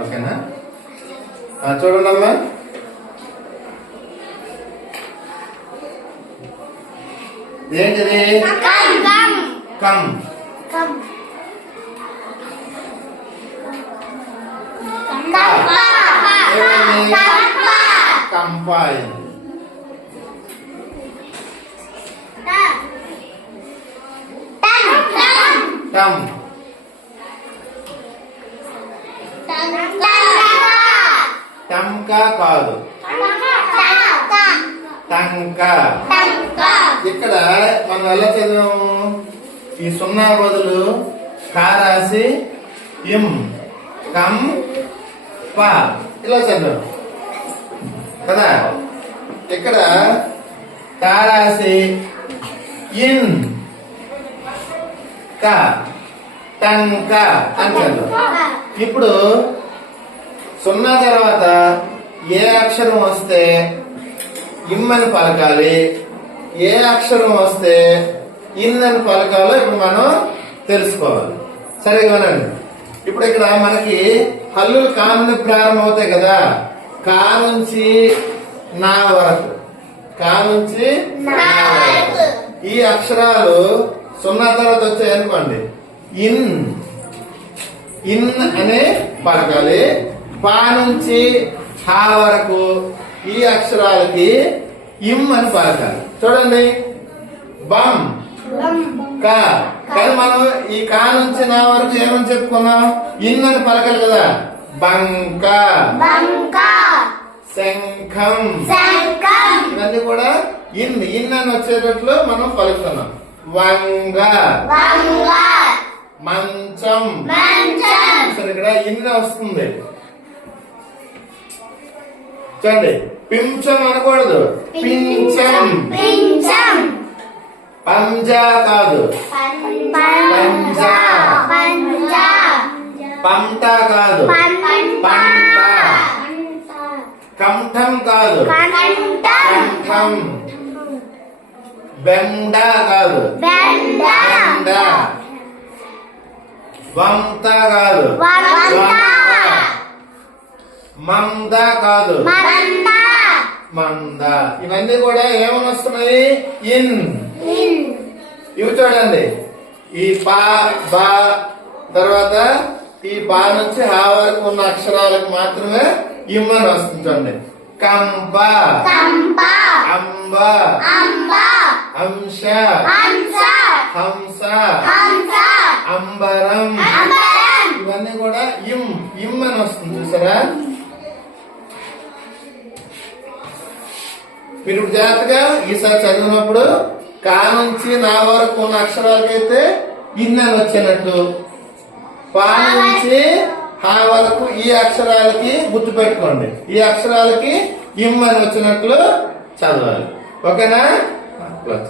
ఓకేనా ఆ, చూడండి అమ్మా ఏంటిది కమ్ కంపాయి కమ్ టంకా కాదు టంక ఇక్కడ మనం ఎలా చదివాము. ఈ సున్నా బదులు కా రాసి ఇం కం పా. ఇలా చదివాం. కదా? ఇక్కడ కా రాసి ఇన్ క. టంక అని చదివాం. ఇప్పుడు సున్నా తర్వాత ఏ అక్షరం వస్తే ఇమ్ అని పలకాలి ఏ అక్షరం వస్తే ఇన్ అని పలకాలో ఇప్పుడు మనం తెలుసుకోవాలి. సరే వినండి. ఇప్పుడు ఇక్కడ మనకి హల్లులు కా నుండి ప్రారంభం అవుతాయి కదా? కా నుంచి నా వరకు. కా నుంచి నా వరకు. ఈ అక్షరాలు సున్నా తర్వాత వచ్చాయి అనుకోండి ఇన్ ఇన్ అనే పలకాలి పా నుంచి హా వరకు ఈ అక్షరాలకి ఇమ్ అని పలకాలి. చూడండి. బం. కా. కానీ మనం ఈ కా నుంచి నా వరకు ఏమని చెప్పుకున్నాం? ఇన్ అని పలకాలి కదా. బంక. శంఖం. ఇవన్నీ కూడా ఇన్. ఇన్ అని వచ్చేటట్లు మనం పలుకుతున్నాం. వంగ. మంచం. ఇక్కడ ఇన్న వస్తుంది. చూడండి పించం అనకూడదు. పించం పంజా కాదు. పంట కాదు. పంట. కంఠం కాదు. కంఠం. బెండ కాదు. బెండ. వంత కాదు మంద కాదు. మంద. ఇవన్నీ కూడా ఏమని వస్తున్నాయి? ఇన్. ఇవి చూడండి. ఈ పా బా తర్వాత ఈ బా నుంచి హా వరకు ఉన్న అక్షరాలకు మాత్రమే ఇమ్ అని వస్తుంది చూడండి. కంబ. అంబ. అంశ. హంస. అంబరం. ఇవన్నీ కూడా ఇమ్ ఇమ్ అని వస్తుంది చూసారా? మీరు ఇప్పుడు జాగ్రత్తగా ఈసారి చదివినప్పుడు కా నుంచి నా వరకు ఉన్న అక్షరాలకైతే ఇన్ అని వచ్చినట్టు. పా నుంచి హా వరకు ఈ అక్షరాలకి గుర్తు పెట్టుకోండి. ఈ అక్షరాలకి ఇమ్ అని వచ్చినట్లు చదవాలి. ఓకేనా?